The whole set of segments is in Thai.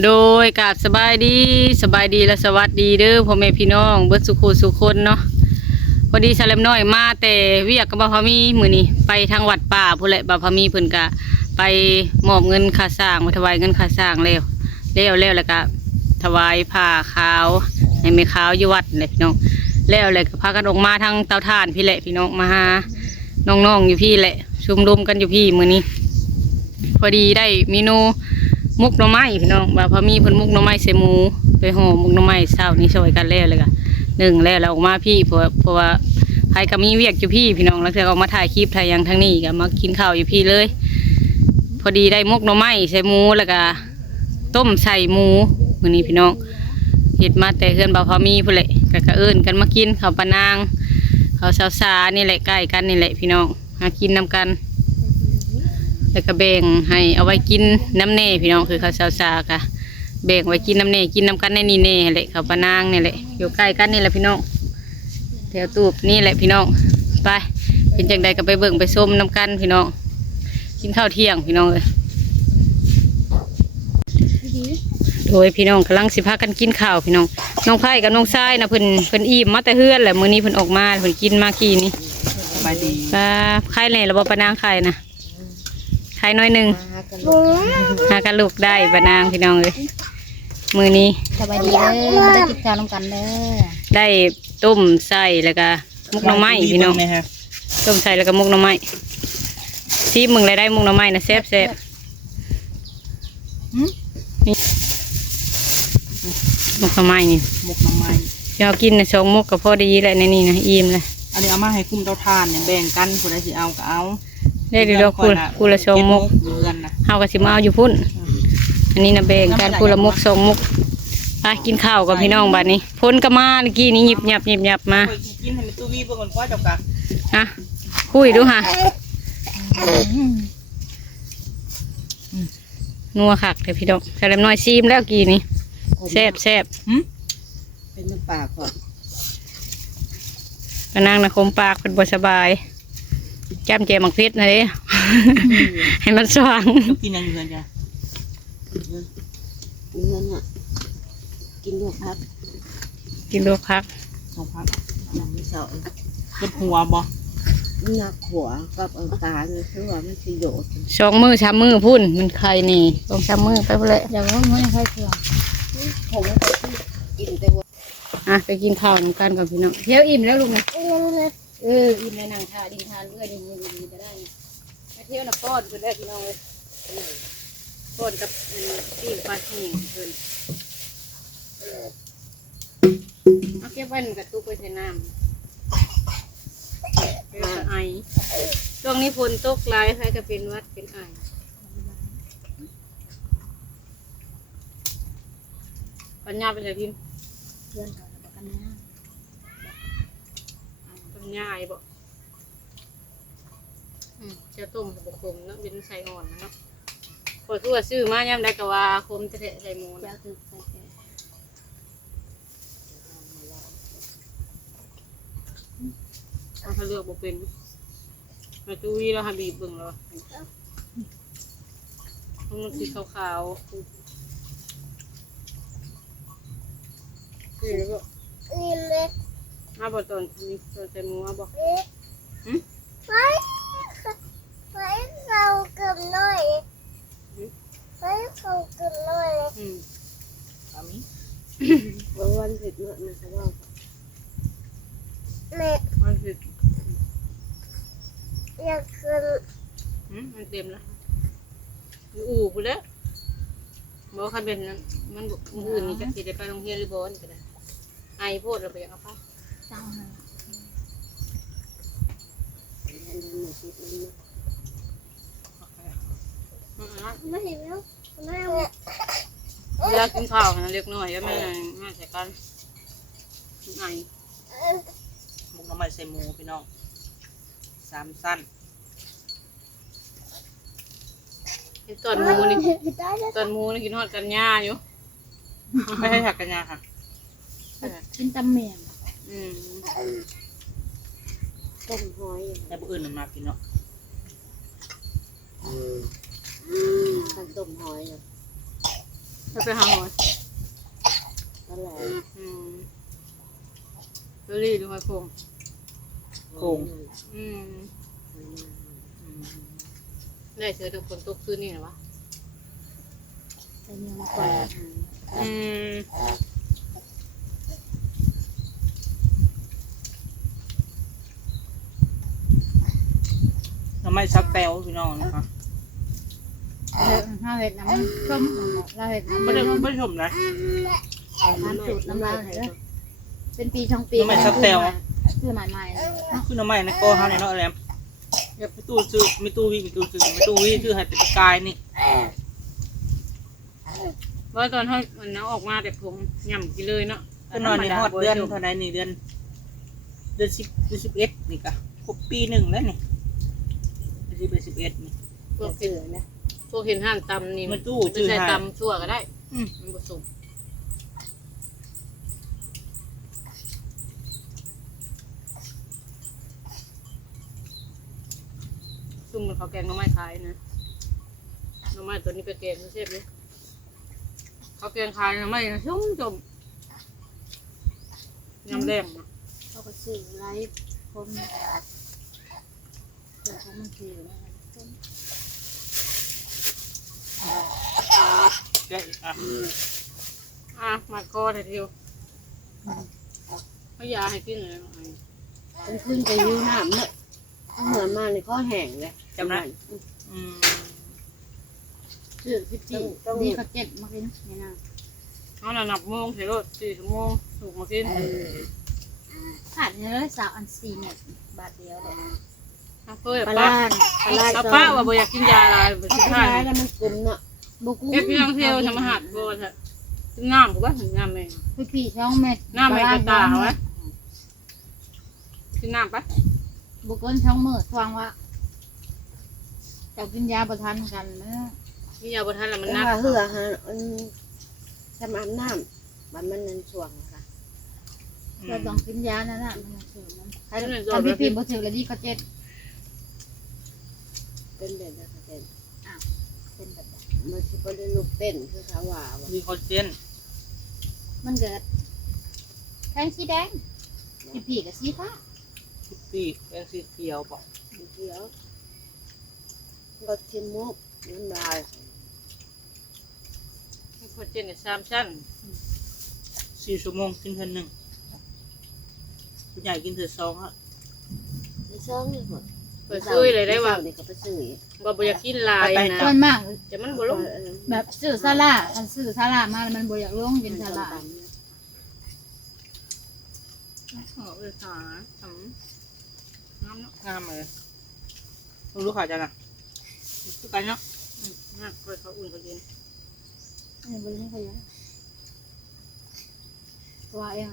โดยกราบสบายดีและสวัสดีเด้อพ่อแม่พี่น้องเบิดสุขสุขคนเนาะพอดีสาเลมน้อยมาแต่เวียกกับบ่าวพามีมื้อนี้ไปทางวัดป่าพุ่นแหละบ่าวพามีเพิ่นก็ไปมอบเงินค่าสร้างมาถวายเงินค่าสร้างแล้วก็ถวายผ้าขาวให้แม่ขาวอยู่วัดแหละพี่น้องแล้วก็พากันออกมาทางเตาถ่านพี่แหละพี่น้องมาหาน้องๆอยู่พี่แหละชุมนุมกันอยู่พี่มื้อนี้พอดีได้เมนูมุกหน่อไม้พี่น้องว่าพอมีเพิ่นมุกหน่อไม้ใส่หมูไปห่อมุกหน่อไม้เช้านี้ช่วยกันแล้วเลยก็หนึ่งแล้วเราออกมาพี่เพราะว่าใครก็มีเวียกอยู่พี่น้องแล้วเธอออกมาถ่ายคลิปถ่ายยังทั้งนี้ก็มากินข้าวอยู่พี่เลยพอดีได้มุกหน่อไม้ใส่หมูแล้วก็ต้มใส่หมูมื้อนี้พี่น้องเฮ็ดมาแต่เฮือนบ่าวพอมีพุ่นแหละก็เอิ้นกันมากินข้าวปะนางข้าวสาวสานี่แหละใกล้กันนี่แหละพี่น้องหากินนำกันแล้วก็แบ่งให้เอาไว้กินน้ำเน่พี่น้องคือข้าวซาค่ะแบ่งไว้กินน้ำเน่กินน้ำกันในนี่เน่แหละข้าวปะนางนี่แหละอยู่ใกล้กันนี่แหละพี่น้องแถวตูบนี่แหละพี่น้องไปเป็นจังใดก็ไปเบิ่งไปส้มน้ำกันพี่น้องกินข้าวเที่ยงพี่น้องเลยโดยพี่น้องกำลังสิพากันกินข้าวพี่น้องน้องไผ่กับน้องทรายนะเพิ่นอิ่มมาแต่เฮือนแหละมื้อนี้เพิ่นออกมาเพิ่นกินมากี่นี่สบายดีไข่แหน่ระบบปะนางไข่นะไข่น้อยหนึ่งหากระลูกได้ปะนางพี่น้องเลยมือนี้สบายดีเลยมาได้กินข้าวน้ำกันเด้อได้ต้มใส่แล้วก็มุกหน่อไม้พี่น้องต้มใส่แล้วก็มุกหน่อไม้ซีมึงเลยได้มุกหน่อไม้นะแซ่บนี่มุกหน่อไม้นี่มุกน้ำไม้เรากินนะสองมุกกับพ่อดีแหละในนี่นะอิ่มเลยอันนี้เอามาให้คุ้มเตาถ่านเนี่ยแบ่งกันผู้ใดสิเอาก็เอาได้ดีแล้วคูละสองมุกเฮาก็สิมาเอาอยู่พุ่นอันนี้นะแบ่งกันคูละมุกสองมุกไปกินข้าวกับพี่น้องบัดนี้พ้นก็มาเมื่อกี้นี้หยิบหยับมากินให้มันตู้วีเบิ่งก่อนกว่าเจ้ากะอะคุยดูฮะนัวคักเลยพี่น้องใส่เล็มน้อยซีมแล้วกี่นี้แซ่บเป็นน้ำปลาก่อนกระนั่งนะคมปากเป็นบ่สบายแก้มเจมักเพชรนะเด้ให้มันสว่างกินยังอยู่กันจ้ะเงินอ่ะกินลวกพักสองพักยังไม่เสาเป็นหัวบ่หนักหัวกับตาเลยคือว่ามันประโยชน์สองมือสามมือพุ่นมันใครนี่สองสามมือไปเลยอย่างว่ามันใครเถื่อนผมกินแต่ว่าไปกินข้าวน้ำกันกับพี่น้องเที่ยวอิ่มแล้วลุงนะอิ่มแล้วนั่งทาดินทานเรื่อยดีก็ได้ไปเที่ยวน้ำป้อนเพื่อนได้พี่น้องเลยป้อนกับปีนปลาแห้งเพื่อนเอาเก็บไว้กับตู้ไปใส่น้ำเป็นไอช่วงนี้ฝนตกหลายใครก็เป็นวัดเป็นไอปัญญาเป็นอะไรพิมพ์เพื่อนเขาบอกกันนะปัญญาไอ้บ่เจ้าต้มกับขมเนาะเป็นใส่อ่อนเนาะพอทั่วซื้อมาย่ำได้ก็ว่าคมจะใส่หมูนะเขาเลือกบ่เป็นมาตู้วีแล้วฮะบีบเบิ่งแล้วมันสีขาวๆนี่ก็มาบ่ตอนนี้ตอนใส่หมูมาบ่ไปเขาเกินเลยไปเขาเกินเลยอามิวันผิดเนาะนะครับว่าแม่มันผิดอยากกินมันเต็มแล้วพูดแล้วบอกคันเป็นมันอื่นนี่จะสิได้ไปโรงเรียนหรือบ่นี่ก็ได้ไอโพดเราไปเอาไปไม่เห็นแล้วแม่เวลากินข้าวนะเล็กน้อยแล้วแม่ใส่กันไอมุกน้ำมันใส่หมูพี่น้อง3 สั้นตอนหมูนี่กินทอดกันย่าอยู่ไม่ใช่ผักกระยาค่ะกินตำแหน่งต้มหอยแต่บุอื่นมันมากินเนาะต้มหอย จะไปหาหอย นั่นแหละ เบอรี่ดูหอยโข่ง โกง ได้เสือถึงฝนตกคืนนี่เหรอวะ เป็นยังมาก่อน น้ำไม้ซักแตวพี่น้องนะคะ ห้าเห็ดน้ำมันส้มเราเห็ดน้ำ ไม่ มัน ได้ ส้ม ไม่ชมนะ น้ำสูตรน้ำลายเลยเป็นปีช่องปี น้ำมันซับแซว ซื้อใหม่ คือน้ำไม้ในกอเขาในเนาะแรมมีตู้ซื้อมีตู้วิ่งมีตู้ซื้อมีตู้วิ่งซื้อให้เป็นกายนี่ ว่าตอนเขามันน้ออกมาแต่ผมย่ำกินเลยเนาะ ก็นอนในฮอดเดือนเท่าไหร่นี่เดือน11นี่กะครบปีหนึ่งแล้วนี่ที่เป็น11นี่ พวกเห็นนะพวกเห็นห้างตำนี่ มันตู้ ไม่ ชื่อ ใช่ ให้ ตำชั่วก็ได้มันผสมซุ่มมันเขาแกงหน้ำไม้ขายนะหน้ำไม้ตัวนี้ไปแกงไม่ใช่ไหมเขาแกงขายหน้ำไม้ชุ่มจมยำแดงนะ ๆเขาก็ซื้อไรผมเดี๋ยวเขามันซื้อ แกะอีกมาคอเดียวเขายาให้กินเลย เป็นขึ้นไปยิ้วน้ำเนี่ยเหมือนมาในข้อแห้งเลย จำได้อืม ซื้อ14นี่เขา7มากินนี่นะ เขาหนับโมงเสร็จรถ4 ชั่วโมงถูกมากิน ขาดเนื้อสาวอัน4เม็ดบาทเดียวเลย เพื่อ ปลา ป้า ล้านปลาล้าน ป้าว่าบ่อยากกินยาอะไรแบบ สุ สุ ด ด ท้า ท้าย ย แล้วมันกลมเนาะบุกุ้ เอฟยังเที่ยวทำอาหารบ่ใช่น้ำกูว่าถึงน้ำเอง พี่2เม็ด น้ำไม่กระตาเอาไว้กินน้ำปะ บุกุ้น2มื้อทวงว่าจะกินยาบ่ทันกันเนาะ กินยาบนทันแล้วมัน แล้ว นัก ว่าเหือฮะสำอาบน้ำมันนั่นช่วงค่ะ เราต้องกินยานั่นน่ะมันถือมันถ้าพี่บ่ถือแล้วดีก็เจ็ด เป็นแบบนั้นค่ะเป็น เป็นแบบนั้น มันสิบ่ได้ลุกเต้นคือเขาว่าว่า มีคอลลาเจน มันเกิดแทงสีแดงพี่กับสีฟ้า ทุกปีแป้งสีเขียวบอก เดี๋ยวก็ชิมมุกน้ำลาย คนเจนกับ3 ชั้น 4 ชั่วโมงกินเท่านึงผู้ใหญ่กินเท่า2ฮะ ในซองนี่หมด เปิดซื้อเลยได้ว่า นี่ก็ไปซื้ออีก บ่อยากกินลายนะ ส่วนมาก แต่มันบ่ลง แบบซื้อซาลาอันซื้อซาลามาแล้วมันบ่อยากลงเป็นซาลา สาน้ำเนาะ งามเลยรู้ข่าวจังอ่ะทุกกันเนาะ น่าเปิดเขาอุ่นเขาเย็น อันนี้บ่ได้เขาเยอะเพราะว่าเอง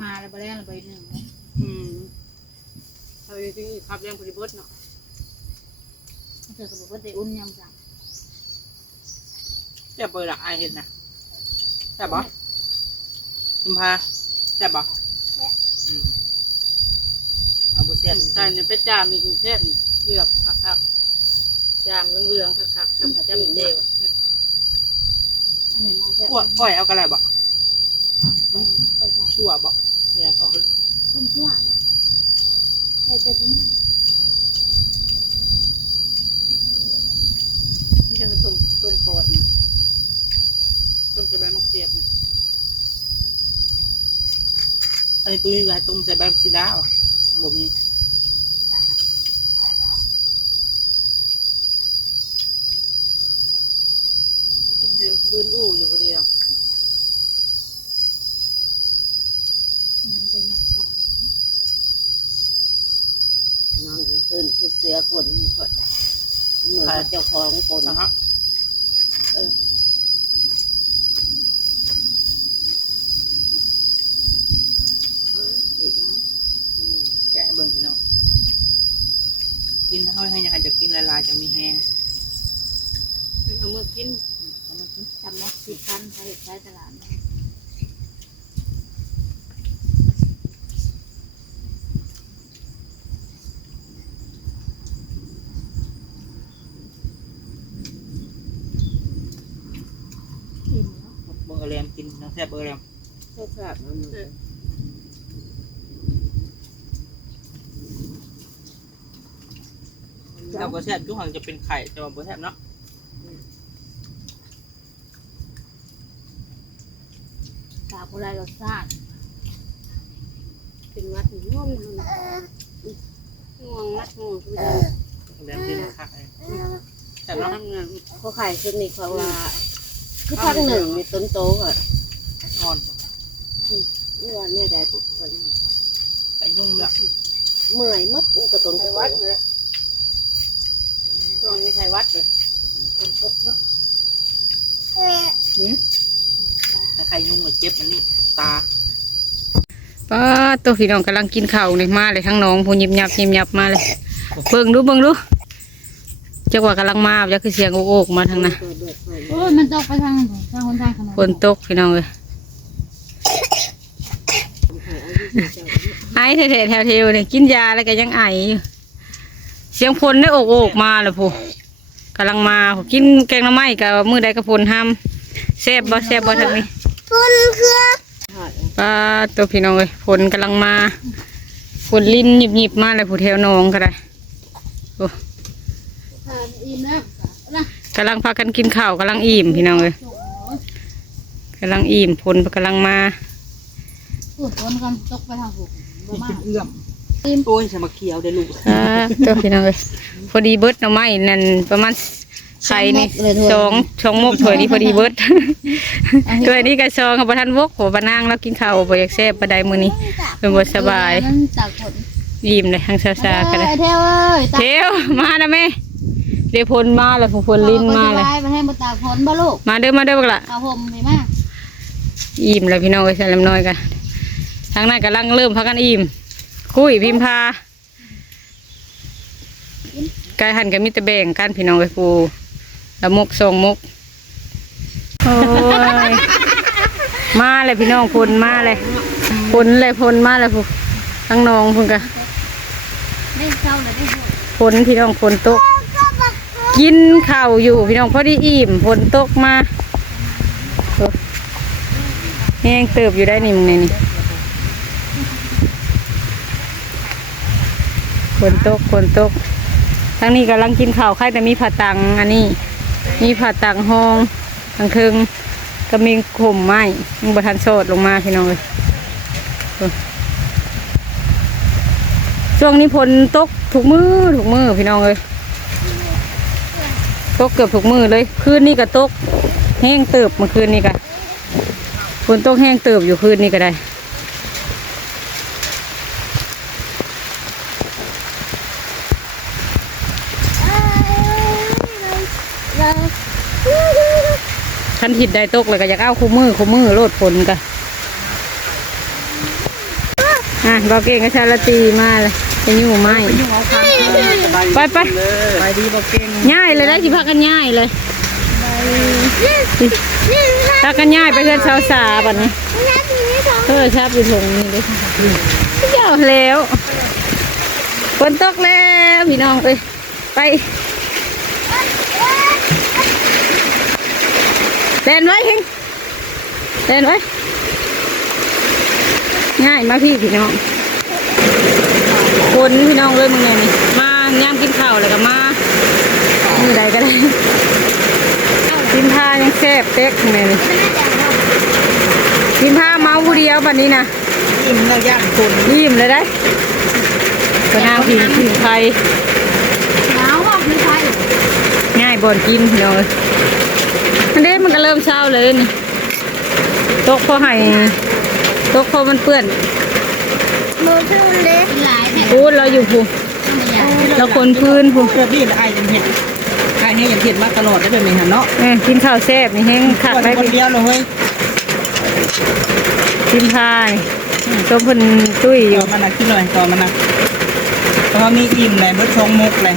มาแล้วบ่ได้แล้วไปหนึ่ง เขาจริงๆครับยังพอดีเบิดเนาะ เจอกับบ่ได้อุ่นยำจัง แซ่บเบอร์ละไอเห็นนะแซ่บบ่คุณพาแซ่บบ่เอาบุเซียน ใส่ในเป็ดจามอีกเส้นเลือกคักๆจามเหลืองๆคักๆกับจามเดียว อันนี้มองแซ่บ ก้อยเอากระไรบ่ ไปใส่ ชั่วบ่เนี่ยก็คือ ต้มจั่วบ่แต่เจ็บนี่ นี่จะต้มปอดนะต้มจะใบมะเขือนะ อันนี้ตุ้ยไว้ตุ้มใส่ใบซีดาบ่บ่มี บืนอู้อยู่คนเดียว มันเป็นหนักจัง นอนกลางคืนคือเสือกลนี่ค่อยเหมือนกับเจ้าของกล นะฮะแกะเบิ่งพี่น้องกินให้ยังไงจะกินละลายจะมีแห้ง เอามือกิน เอามากิน จำมอก4,000ใช้ตลาด อิ่มเนาะ เบอร์แรมกินน้ำแซ่บเบอร์แรม แซ่บๆมันเลย เราก็แซ่บทุกหังจะเป็นไข่แต่ว่าเบอร์แซ่บเนาะ ตาผู้ไรรสชาติ เป็นวัดง่วงง่วงนัดง่วงทุกอย่าง แรมกินคักเลยแซ่บเนาะ ทำงานเขาขายชุดนี้เขาว่าคือพักหนึ่งมีต้นโตอ่ะ นอน นี่วันแม่ได้ปุ๊บกัน ใส่ยุ่งเลย เมื่อยมัดนี่ก็ต้นไปวัดเลยตรงนี้ใครวัดเลยต้นปุ๊บเนาะ ถ้าใครยุ่งเลยเจ็บมันนี่ตา ป้าตัวพี่น้องกำลังกินข้าวเลยมาเลยทั้งน้องผู้ยิบยับมาเลยเบิ่งดูจักว่ากำลังมาจักคือเสียงโอกๆมาทางน่ะ โอ้ยมันตกไปทางคนทางขนม ฝนตกพี่น้องเลยไอแถวแถวเนี่ยกินยาแล้วก็ยังไออยู่เสียงฝนได้โอกๆมาเลยผู้กำลังมาผู้กินแกงหน่อไม้กับมื้อใดก็ฝนห้ำแซ่บบ่ทางนี้ คุณคือ ป้าตัวพี่น้องเลยฝนกำลังมาฝนลิ้นหยิบมาเลยผู้แถวน้องก็ได้โอ้ อิ่มแล้วนะ กำลังพากันกินข้าวกำลังอิ่มพี่น้องเลยกำลังอิ่มฝนกำลังมา พูดคนกันตกไปทางผูกบ่มา เอื้อมโอ้ยสมักเขียวได้ลูก ตัวพี่น้องเลยพอดีเบิดหน่อไม้นั่นประมาณไข่นี่ช่องมกถ้วยนี้พอดีเบิดถ้วยนี้ก็ซองกับประทันวกหัวปนางแล้วกินข้าวบ่อยากแซ่บประใดมื้อนี้เป็นบ่สบาย มันจากผล อิ่มเลยทางซาๆก็ได้ เทวเอ้ย เทวมานะแม่เดี๋ยวฝนมาแล้วฝนลิ้นมาเลย ไปให้มาตากฝนบ่ลูก มาเด้อบักละ ข้าวห่มไปมาก อิ่มเลยพี่น้องไปใส่ลำน้อยกันทางนั้นกำลังเริ่มพักกันอิ่มคุยพิมพาไก่หันกับมิตรแบ่งกันพี่น้องไปปูแล้วมกทรงมกโอ้ยมาเลยพี่น้องพลมาเลยพลมาเลยพูทั้งน้องพุ่นกะ ไม่เศร้าเลยได้พูด พลพี่น้องพลตกกินข้าวอยู่พี่น้องพอดีอิ่มพลตกมาโอ้แห้งเติบอยู่ได้นี่มึงนี่ฝนตกทั้งนี้กำลังกินข้าวไข่แต่มีผัดตังอันนี้มีผัดตังห้องทางเทิงก็มีข่มไม้ยังบะทันโสดลงมาพี่น้องเลยช่วงนี้ฝนตกทุกมือพี่น้องเลยตกเกือบทุกมือเลยคืนนี้ก็ตกแห้งเติบเมื่อคืนนี้ก็ฝนตกแห้งเติบอยู่คืนนี้ก็ได้ทันทิดได้ตกเลยก็อยากเอาคู่มือโลดฝนกันบอกเก่งกับชาลตีมาเลยจะอยู่ไม้ไปไปดีบอกเก่ง ง่ายเลยได้สิพักกันง่ายเลยพักกันง่ายไปเพื่อนชาวสาบัดนี้ชอบอยู่ตรงนี้เลยเดี๋ยวแล้วฝนตกแล้วพี่น้องไปเล่นไว้เฮงเล่นไว้ง่ายมาพี่น้องคนพี่น้องเลยมึงไงนี่มาย่างกินข้าวเลยกับมามือใดก็ได้กินผ้ายังแซ่บเต๊กไงนี่กินผ้าเมาผู้เดียวบัดนี้นะ อิ่มแล้วย่างคน ยิ้มเลยได้กระนางผิงไฟ หนาวมากไม่ใช่ ง่ายบ่อนกินพี่น้องเลยอันนี้มันก็เริ่มเช้าเลยนี่ตกพอให้ตกพอมันเปื้อน มือคือเล็ก หลายเนี่ย พูดเราอยู่พูเราคนพื้นพู เพื่อที่ไอ้ยังเห็ดไอ้เนี่ยยังเห็ดมาตลอดได้แบบนี้ฮะเนาะ กินข้าวแซ่บนี่แห้งขัด คน ได้ คนเดียวเลยเฮ้ย กินผ้านี่ต้มเพิ่นตุ้ยอ ต่อยู่ มันนะขึ้นเลยต่อมันนะเพราะมีอิ่มเลยเบิดชงมุกเลย